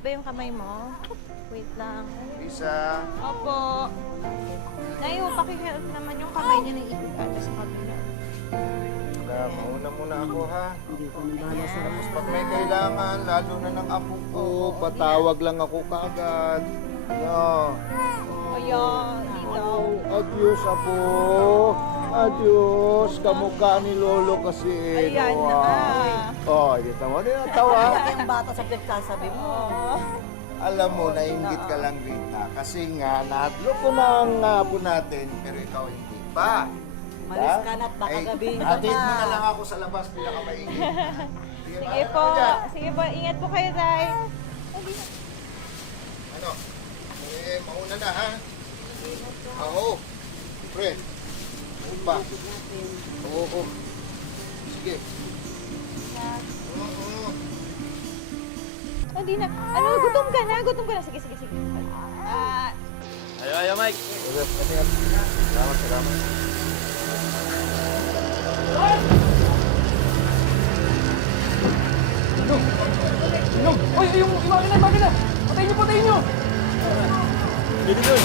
ba yung kamay mo? Wait lang. Lisa. Opo. Nay, pakihelp naman yung kamay niya na ikot ata sa kabila. Wala, mauna muna ako ha. Tapos pag may kailangan, lalo na ng apo ko, patawag lang ako kaagad. No. Ayan, dito. Adios, apo. Adios. Kamukha ni Lolo kasi. Ayan no, na. Oh, dito mo din ang tawa. Yung bata sa pinagsasabi mo. Alam mo, nainggit ka lang, Rita. Kasi nga, nahadlo ko na ang apo natin, pero ikaw hindi pa. Malis ka na't baka gabihin ka Atid mo na pa. lang ako sa labas, pinakamaingit. Sige po. Sige po, ingat po kayo, Day. Ano? Mauna na, ha? Oo. Pre. Pa. Oo. Sige. Oo. Hindi na. Ano, gutom ka na. Gutom ka na. Sige, sige, sige. Ayo, Mike. Salamat, salamat. Inom! Uy, yung makina! Patayin nyo! Dito doon!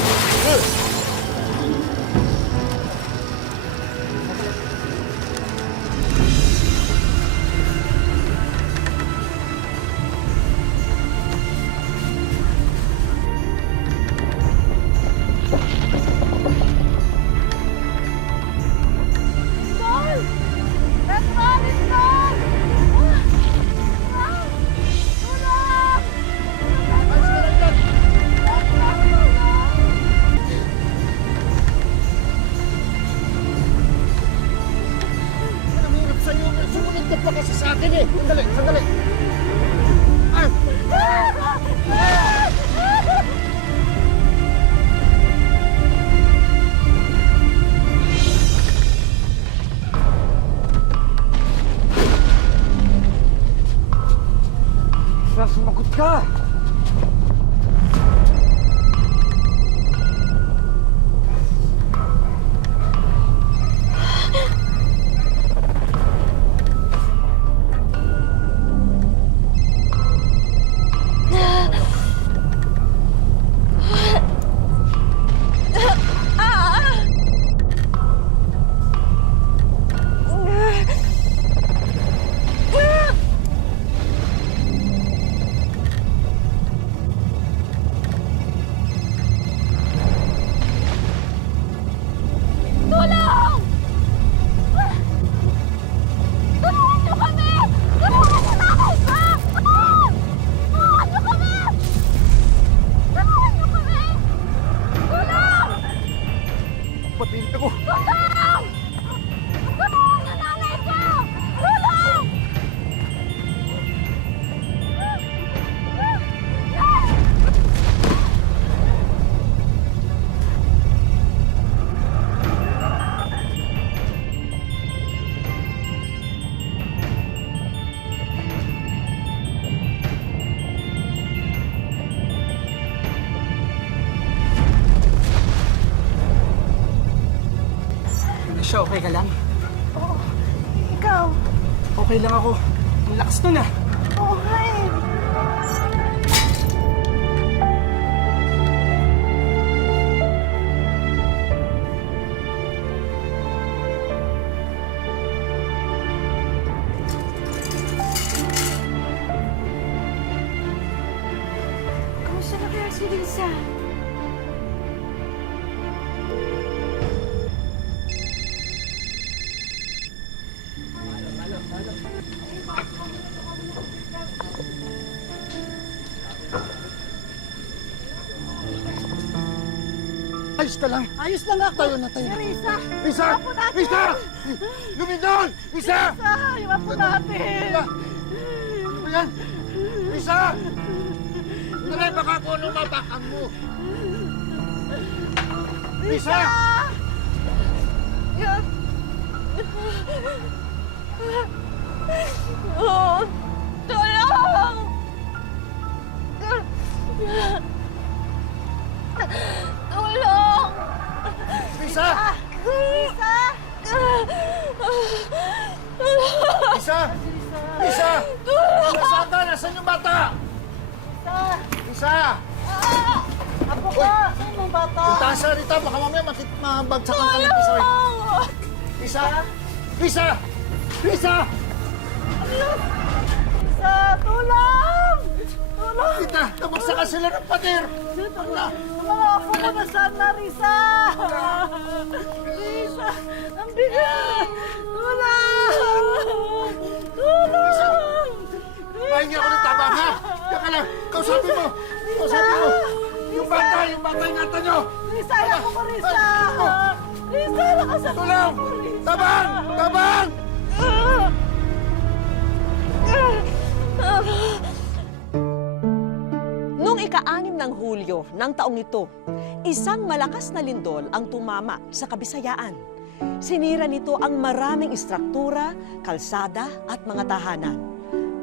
Hirap sa'yo. Sumunod ka pa kasi sa akin eh. Sandali, sandali. Ah! Sumagot ka! Tulong! Tulungan niyo kami! Tulungan niyo na ako isa! Tulungan niyo kami! Tulungan niyo kami! Tulong! Patiin ako. Tulong! Tulungan niyo nanay ko! Tulong! Siya, okay ka lang? Oo. Ikaw? Okay lang ako. Ang lakas nun ah. Oo nga eh. Kamusta na kaya si Lisa? Ayos ka lang. Ayos lang ako. Tayo na, tayo na. Risa! Lisa! Lisa! Lumindol! Lisa! Risa! Yung apo natin! Ano ba yan? Lisa! Dali, baka ako ano matakang mo. Lisa! Oh, tulong! Tulong! Lisa! Lisa! Lisa! Lisa! Nasaan ka? Nasaan yung bata? Risa! Risa! Apo ka! Saan yung bata? Yung taas na Rita, baka mamaya mabagsakan ka ng Risa. Risa! Risa! Risa! Risa, tulong! Tulong! Rita, nabagsakan sila ng pader! Ala! Mga apo ko nasaan na, Risa? Risa, ang bigat! Tulong! Tulong! Pahingi ako ng tabang, ha? Teka lang, kausapin mo! Kausapin mo! Yung bata ingatan nyo! Risa, ayaw ko, Risa! Risa, lakasan mo Tulong! ako, Risa! Tabang! Tabang! Noong ika-6 ng Hulyo ng taong ito, isang malakas na lindol ang tumama sa Kabisayaan. Sinira nito ang maraming istruktura, kalsada at mga tahanan.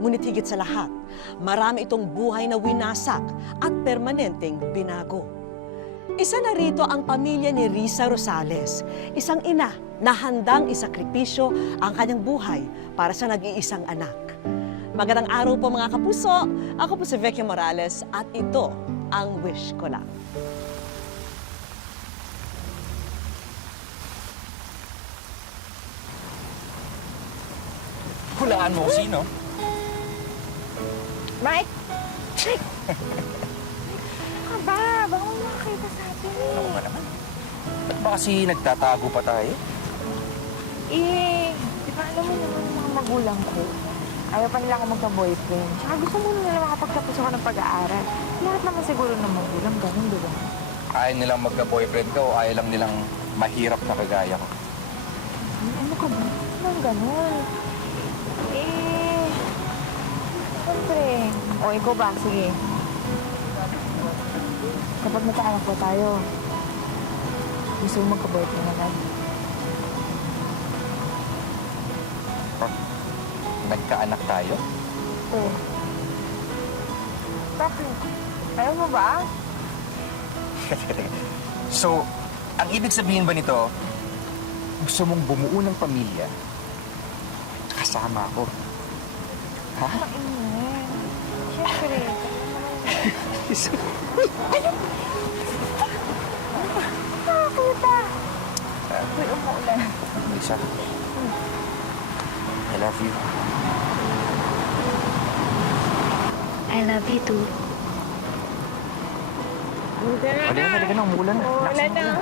Ngunit higit sa lahat, marami itong buhay na winasak at permanenteng binago. Isa na rito ang pamilya ni Risa Rosales, isang ina na handang isakripisyo ang kanyang buhay para sa nag-iisang anak. Magandang araw po mga kapuso. Ako po si Vicky Morales at ito ang Wish Ko Lang. Hulaan mo kung sino. Mike! Mike! Ka ba? Baka mo makakita sa atin eh. Ano ba naman? Ba't ba kasi nagtatago pa tayo? Eh, di ba alam mo naman ng mga magulang ko? Ayaw pa nila ako magka-boyfriend. Tsaka gusto mo nila makapagtapos ako ng pag-aaral. Lahat naman siguro ng magulang, ganun, di ba? Ayaw nilang magka-boyfriend ka o ayaw lang nilang mahirap na kagaya ko? Ano ka ba? Anong ganun? Eh, siyempre. O, ikaw ba? Sige. Kapag nagkaanak pa tayo, gusto mo magka-boyfriend agad? Nagkaanak tayo? Oo. Bakit? Ayaw mo ba? So, ang ibig sabihin ba nito, gusto mong bumuo ng pamilya kasama ako? Ha? Mainit. Siyempre. Nakakita. Uy, umuulan. Lisa, I love you. I love you too. Halika na, umuulan na. Umuulan na.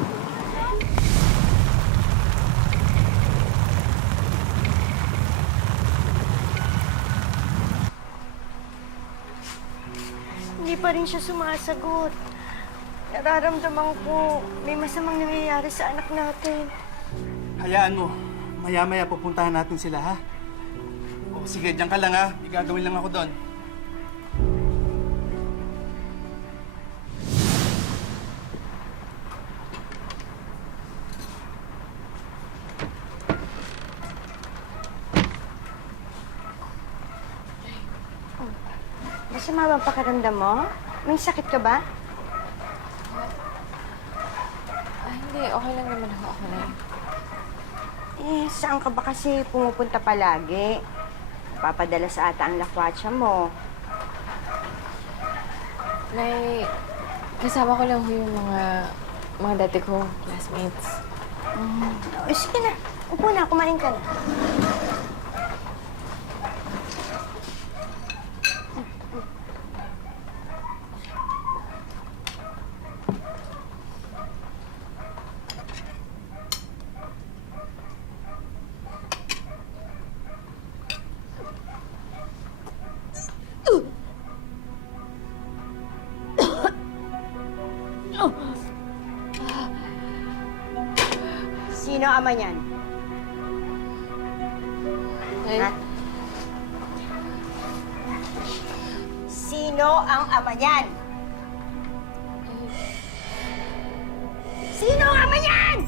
Hindi pa rin siya sumasagot. Nararamdaman ko may masamang nangyayari sa anak natin. Hayaan mo. Maya-maya pupuntahan natin sila, ha? O, sige, diyan ka lang, ha? May gagawin lang ako doon. Masama ba ang pakiramdam mo? May sakit ka ba? Hindi, okay lang naman ako. Okay lang. Eh, saan ka ba kasi pumupunta palagi? Papadala sa ata ang lakwatsa mo. Nay, kasama ko lang ho yung mga dati ko, classmates. O, sige na. Upo na, kumain ka na. Sino ama niyan? Nay, Ha? Sino ang ama niyan? Sino ang ama niyan?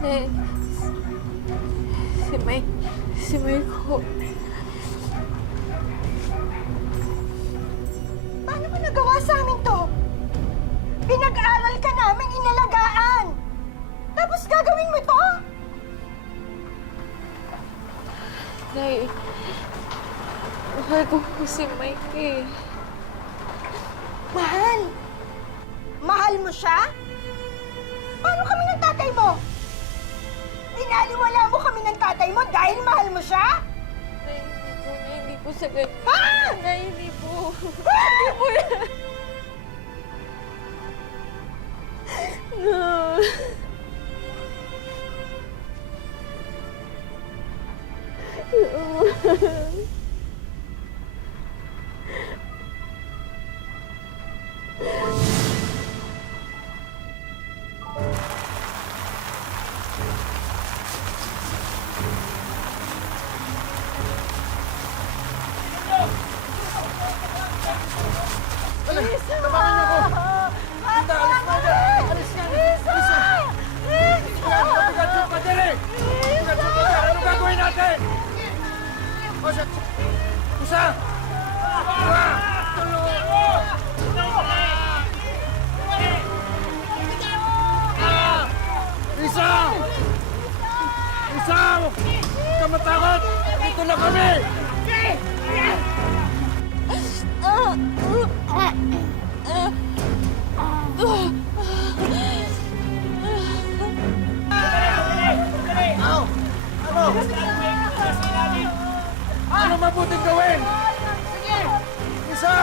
Nay, si Mike ho. Paano mo nagawa sa amin to? Pinag-aral ka namin inalagaan. Tapos gagawin mo to? Nay, mahal ko po si Mike eh. Mahal? Mahal mo siya? Paano kami ng tatay mo? Dinaliwala mo kami ng tatay mo dahil mahal mo siya? Nay, hindi po sa ganun. Ha? Nay, hindi po. Hindi po yan. No. Ano gagawin natin? Isa! Isa! Isa! Huwag ka matakot! Dito na kami! Ano mabuting gawin? Sige! Isa!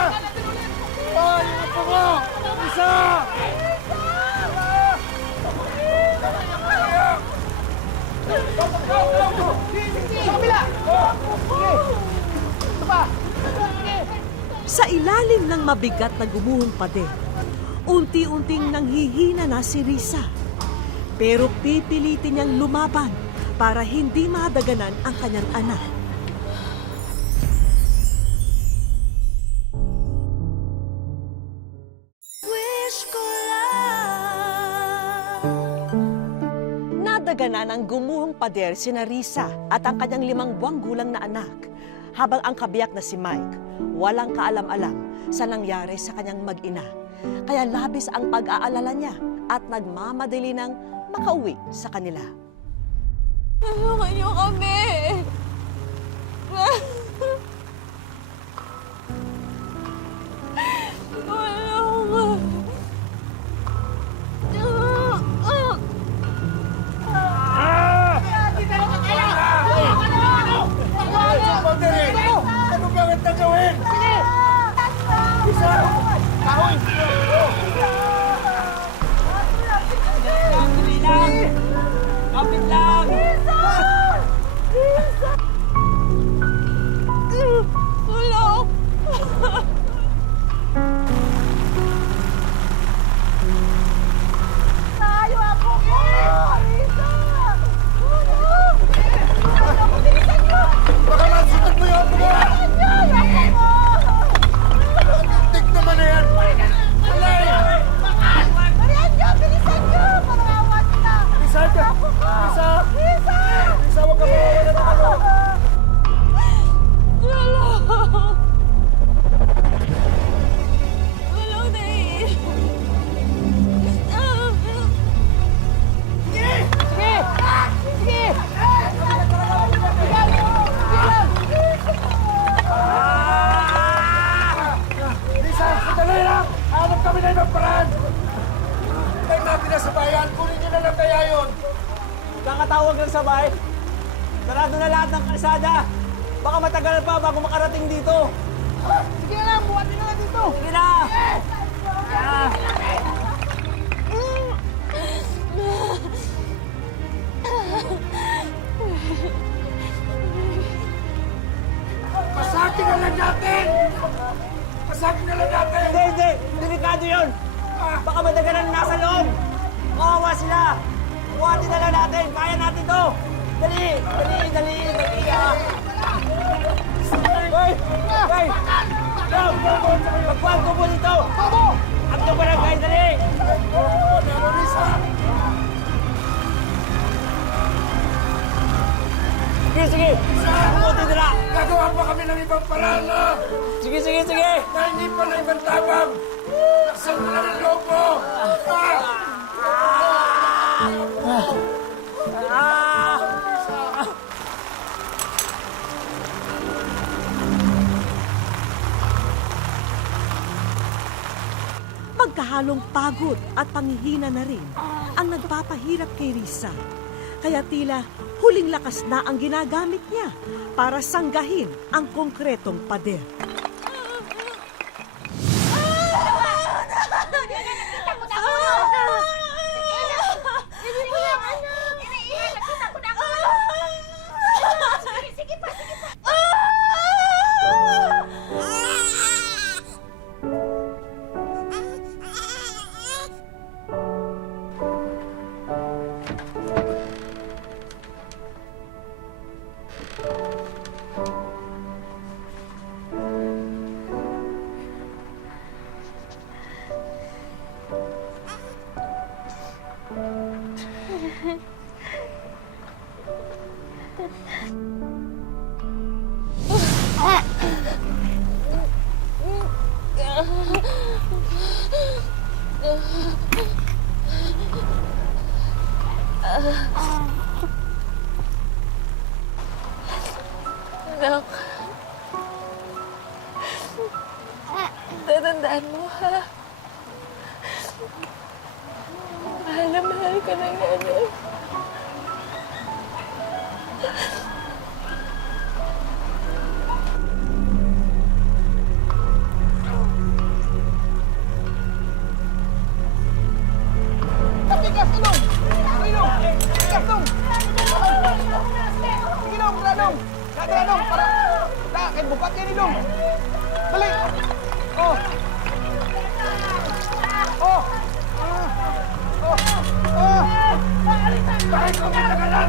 Oh, yung apo ko! Isa! Sa ilalim ng mabigat na gumuhong pader, unti-unting nanghihina na si Risa. Pero pipilitin niyang lumaban para hindi madaganan ang kanyang anak. Nadaganan ang gumuhong pader si Risa at ang kanyang 5 buwang gulang na anak, habang ang kabiyak na si Mike walang kaalam-alam sa nangyari sa kanyang mag-ina. Kaya labis ang pag-aalala niya at nagmamadali ng makauwi sa kanila. Tulungan niyo kami. Tulungan. Ano ba ang gagawin? Isa! Kahoy! Kapit lang! Tulong. Tayo ako ko! Risa! Tulong! Tulong ko, bilisan niyo! Baka masukat mo yung apo ko! Bilisan niyo! Yung apo ko! Tik naman na yan! Alay! Marian niyo! Bilisan niyo! Parang awa nila! Isa ka! Apo ko! Isa! Risa! Isa, huwag ka mawawala ng ano! Tulong. Tulong, Nay. Lisa, sandali lang! Hanap kami na ibang paraan! Hintay natin na sa bayan. Kunin nyo na lang kaya yun. Kakatawag lang sa bahay. Sarado na lahat ng kalsada. Baka matagal pa bago makarating dito. Sige na lang, buhatin na lang dito. Sige na! Pasakin na lang natin! Pasakin na lang natin! Hindi, hindi! Delikado yun! Baka madagalan nasa loob! Kawawa sila! Buhatin na lang natin! Kaya natin to! Dali! Dali! Dali! Dali! Hoy! Hoy! Magpuan ko po dito! Ang ito barangay! Dali! Sige, sige! Buti nila! Gagawa pa kami ng ibang paraan na! Sige, sige, sige! Dahil hindi pa na ibang tabang! Laksan mo na ng loob mo! halong pagod at panghihina na rin ang nagpapahirap kay Risa. Kaya tila huling lakas na ang ginagamit niya para sanggahin ang konkretong pader. Anak. Tatandaan mo, ha? Mahal na mahal ka ng nanay. Tigas, Inong! Inong! Tigas, Dong! Sige, Dong! Ranong! Ranong! Para! Kaya bukat yan, Inong! Dali! Oh! Oh! Oh! Oh! Bakit ko matagalan?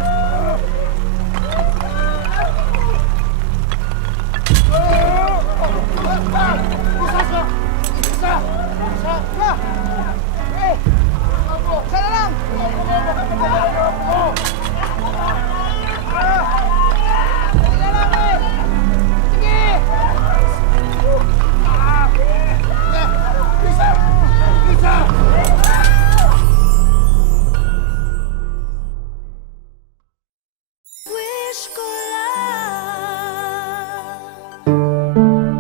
Isa! Isa! Isa! Isa! Eh! Sana lang! Dali lang eh! Sige! Isa! Isa!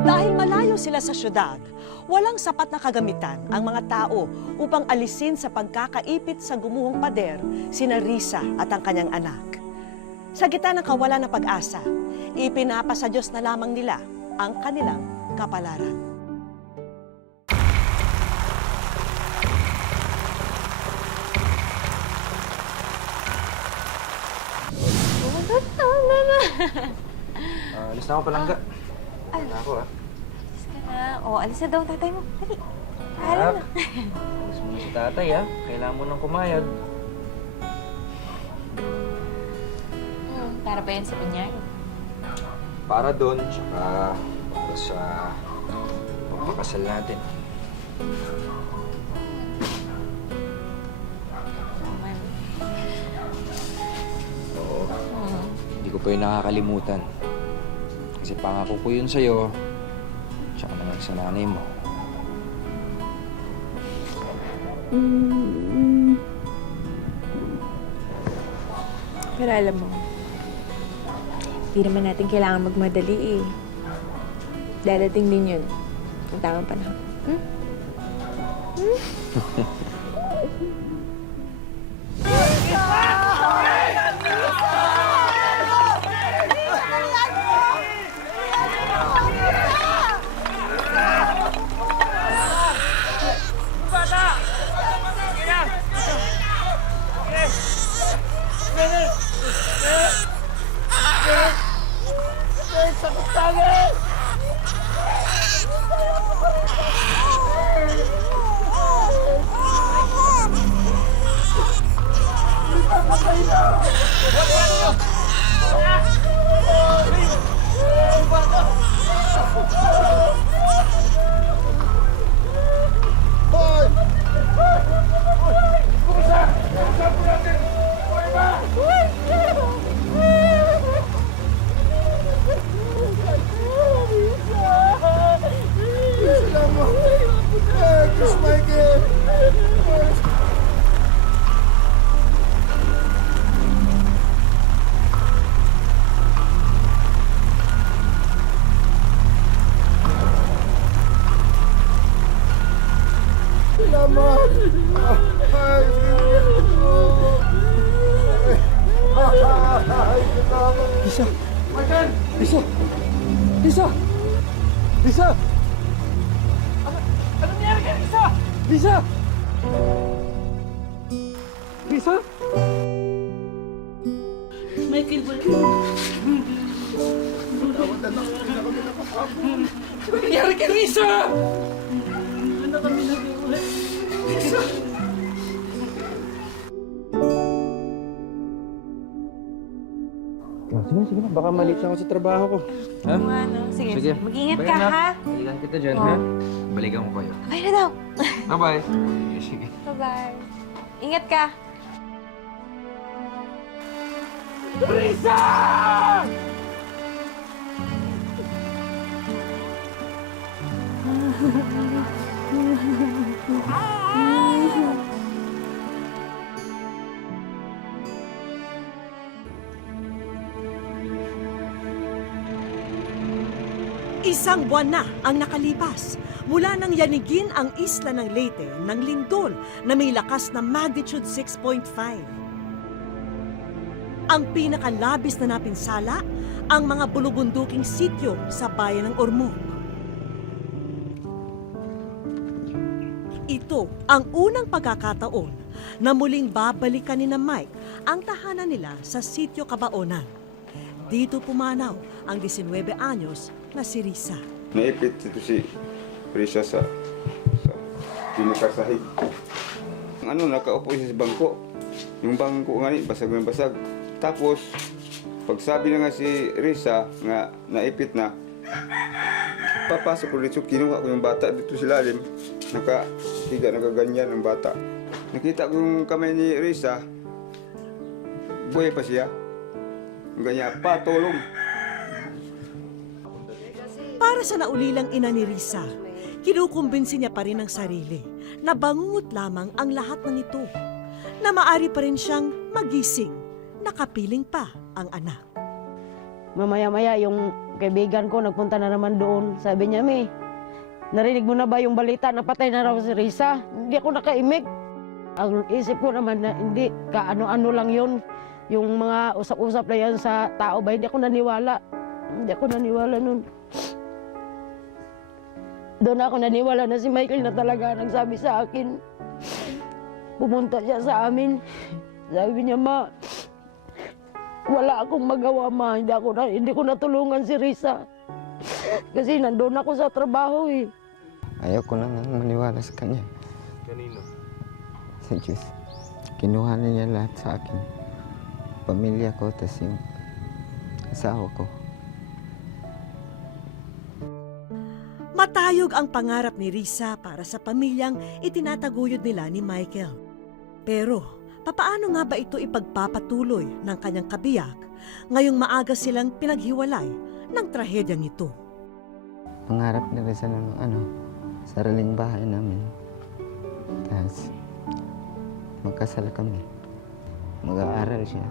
Dahil malayo sila sa syudad, walang sapat na kagamitan ang mga tao upang alisin sa pagkakaipit sa gumuhong pader sina Risa at ang kanyang anak. Sa gitna ng kawalan ng pag-asa, ipinapasa Diyos na lamang nila ang kanilang kapalaran. Alis na ako, Palangga. Alis na ako, ha? Alis na daw tatay mo. Dali. Anak, alis mo na si tatay, ha? Kailangan mo nang kumayod. Para pa yan sa bunyag. Para doon, tsaka para sa pagpapakasal natin. Oo. Hindi ko pa yun nakakalimutan. Kasi pangako ko yun sa'yo, tsaka naman sa nanay mo. Pero alam mo, hindi naman natin kailangan magmadali eh. Dadating din yun. Ang tamang panahon. Lisa! Lisa! Lisa! Lisa! Ano nangyari kay Lisa? Lisa! Lisa? Michael, Ano nangyari kay Lisa? na kami nag-uwi. Sige na, baka malit ako sa trabaho ko. Ha? Sige, Sige. mag-ingat Bye, ka, anak. ha? Balikan kita dyan, ha? Balikan ko kayo. Bye na daw. Bye-bye. Sige. Bye-bye. Ingat ka. Risa! Isang buwan na ang nakalipas mula nang yanigin ang isla ng Leyte ng lindol na may lakas na magnitude 6.5. Ang pinakalabis na napinsala, ang mga bulubunduking sityo sa bayan ng Ormoc. Ito ang unang pagkakataon na muling babalikan ni na Mike ang tahanan nila sa sityo Cabaonan. Dito pumanaw ang 19 anyos na si Risa. Naipit ito si Risa sa pinakasahig. Nakaupo siya sa bangko. Yung bangko nga basag na basag. Tapos, pag sabi na nga si Risa nga naipit na, papasok ko dito, kinuha ko yung bata dito sa lalim. Nakahiga, nakaganyan ang bata. Nakita ko yung kamay ni Risa, buhay pa siya. Ganyan, patulong. Para sa naulilang ina ni Risa, kinukumbinsi niya pa rin ang sarili na bangungot lamang ang lahat ng ito, na maari pa rin siyang magising, nakapiling pa ang anak. Mamaya-maya yung kaibigan ko nagpunta na naman doon. Sabi niya, May, narinig mo na ba yung balita na patay na raw si Risa? Hindi ako nakaimik. Ang isip ko naman na hindi, kaano-ano lang yun. Yung mga usap-usap na yan sa tao ba, hindi ako naniwala. Hindi ako naniwala nun. Doon ako naniwala na si Michael na talaga nagsabi sa akin. Pumunta siya sa amin. Sabi niya, Ma, wala akong magawa, Ma. Hindi ko natulungan si Risa. Kasi nandun ako sa trabaho eh. Ayoko na maniwala sa kanya. Kanino? Sa Diyos. Kinuha na niya lahat sa akin. Pamilya ko, tas yung asawa ko. Matayog ang pangarap ni Risa para sa pamilyang itinataguyod nila ni Michael. Pero, papaano nga ba ito ipagpapatuloy ng kanyang kabiyak ngayong maaga silang pinaghiwalay ng trahedyang ito? Pangarap ni Risa ng sariling bahay namin. Tapos, magkasal kami. Mag-aaral siya.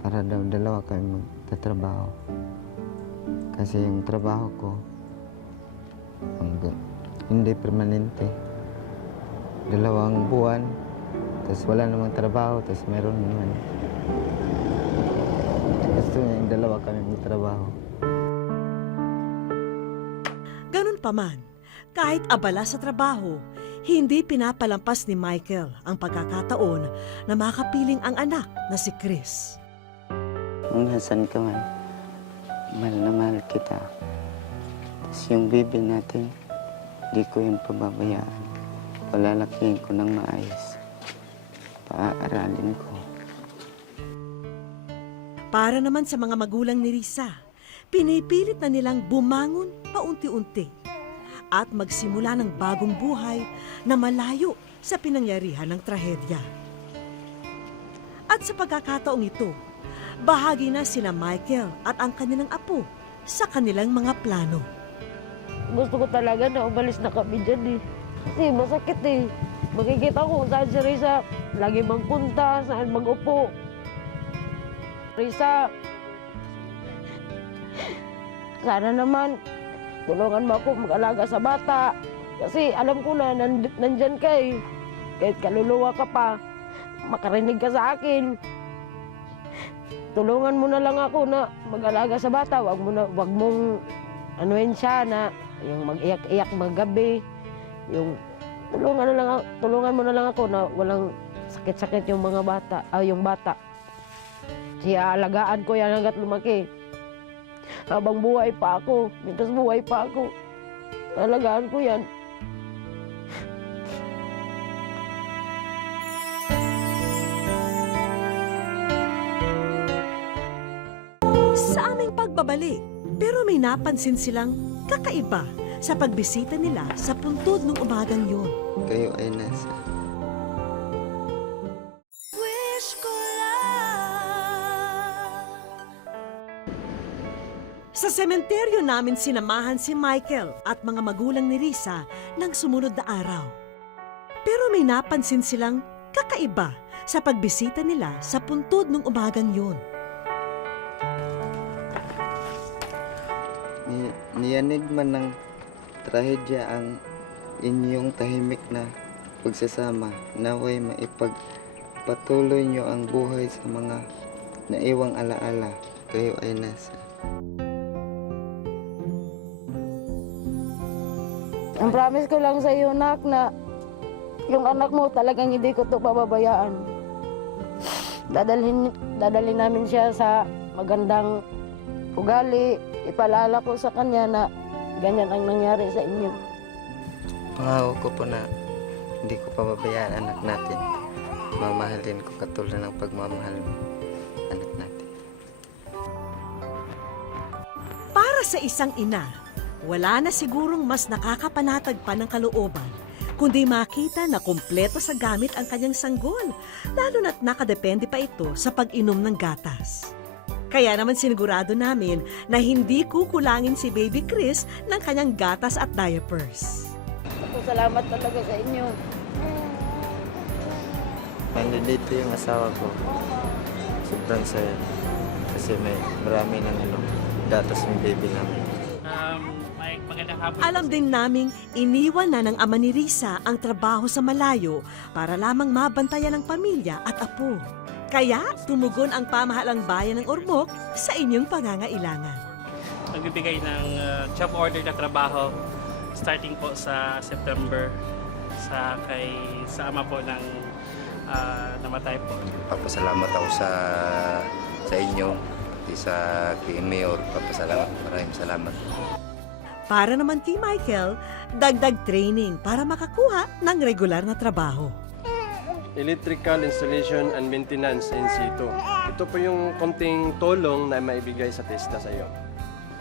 Para daw dalawa kami magtatrabaho. Kasi yung trabaho ko, hindi permanente. 2 buwan, tapos wala namang trabaho, tapos meron naman. Gusto niya yung 2 kami magtrabaho. Ganun pa man, kahit abala sa trabaho, hindi pinapalampas ni Michael ang pagkakataon na makapiling ang anak na si Chris. Kung nasan ka man, mahal na mahal kita. Tapos yung baby natin, di ko yung pababayaan. Palalakihin ko ng maayos. Paaaralin ko. Para naman sa mga magulang ni Risa, pinipilit na nilang bumangon paunti-unti at magsimula ng bagong buhay na malayo sa pinangyarihan ng trahedya. At sa pagkakataong ito, bahagi na sina Michael at ang kanilang apo sa kanilang mga plano. Gusto ko talaga na umalis na kami dyan eh. Kasi masakit eh. Makikita ko kung saan si Risa lagi magpunta, saan mag-upo. Risa, sana naman tulungan mo ako mag-alaga sa bata. Kasi alam ko na nandyan ka eh. Kahit kaluluwa ka pa, makarinig ka sa akin. tulungan mo na lang ako na mag-alaga sa bata. Wag mong anuhin siya na yung mag-iyak-iyak magabi. Yung tulungan mo na lang ako na walang sakit-sakit yung mga bata, yung bata. Siya alagaan ko yan hanggat lumaki. Habang buhay pa ako, mintas buhay pa ako, alagaan ko yan. Sa aming pagbabalik, pero may napansin silang kakaiba sa pagbisita nila sa puntod ng umagang yun. Kayo ay nasa. Sa sementeryo namin sinamahan si Michael at mga magulang ni Risa ng sumunod na araw. Pero may napansin silang kakaiba sa pagbisita nila sa puntod ng umagang yun. Niyanig man ng trahedya ang inyong tahimik na pagsasama. Naway maipagpatuloy nyo ang buhay sa mga naiwang alaala. Kayo ay nasa. Ang promise ko lang sa iyo, nak, na yung anak mo talagang hindi ko to pababayaan. Dadalhin namin siya sa magandang ugali. Ipaalala ko sa kanya na ganyan ang nangyari sa inyo. Pangako ko po na hindi ko pababayaan anak natin. Mamahalin ko katulad ng pagmamahal mo, anak natin. Para sa isang ina, wala na sigurong mas nakakapanatag pa ng kalooban kundi makita na kumpleto sa gamit ang kanyang sanggol, lalo na't nakadepende pa ito sa pag-inom ng gatas. Kaya naman sinigurado namin na hindi kukulangin si Baby Chris ng kanyang gatas at diapers. Salamat talaga sa inyo. Nandito yung asawa ko. Sobrang saya. Kasi may marami ng gatas ng baby namin. Alam din naming iniwan na ng ama ni Risa ang trabaho sa malayo para lamang mabantayan ang pamilya at apo. Kaya tumugon ang pamahalang bayan ng Ormoc sa inyong pangangailangan. Nagbibigay ng job order na trabaho starting po sa September sa ama po ng namatay po. Papasalamat ako sa inyo, pati sa kay Mayor. Maraming salamat. Para naman kay Michael, dagdag training para makakuha ng regular na trabaho. Electrical installation and maintenance in situ. Ito po yung konting tulong na maibigay sa TESDA sa iyo.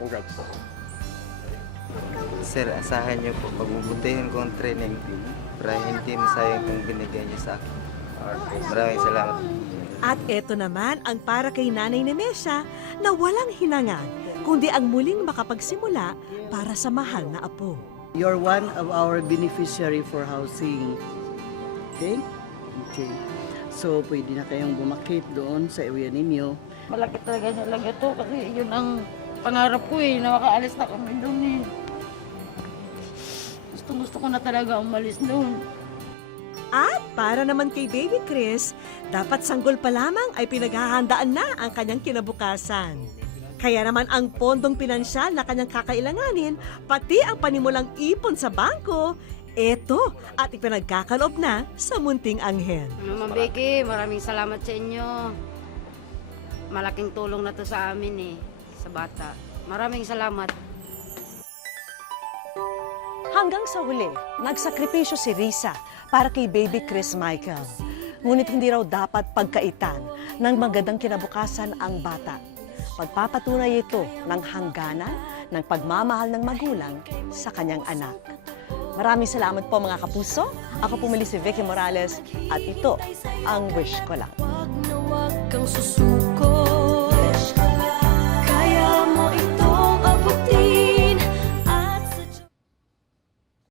Congrats. Sir, asahan niyo po, pagbubutihin ko ang training para hindi masayang kung binigay niyo sa akin. Maraming salamat. At eto naman ang para kay Nanay Nemesha na walang hinangad, kundi ang muling makapagsimula para sa mahal na apo. You're one of our beneficiary for housing. Okay? Okay. So, pwede na kayong bumakit doon sa area ninyo. Malaki talaga to kasi yun ang pangarap ko na makaalis na kami doon Gusto ko na talaga umalis doon. At para naman kay Baby Chris, dapat sanggol pa lamang ay pinaghahandaan na ang kanyang kinabukasan. Kaya naman ang pondong pinansyal na kanyang kakailanganin, pati ang panimulang ipon sa bangko, eto at ipinagkakaloob na sa munting anghel. Ma'am Becky, maraming salamat sa inyo. Malaking tulong na to sa amin sa bata. Maraming salamat. Hanggang sa huli, nagsakripisyo si Risa para kay Baby Chris Michael. Ngunit hindi raw dapat pagkaitan ng magandang kinabukasan ang bata. Pagpapatunay ito ng hangganan ng pagmamahal ng magulang sa kanyang anak. Maraming salamat po mga kapuso. Ako pumili si Vicky Morales at ito ang wish ko lang. Wag na wag kang susuko.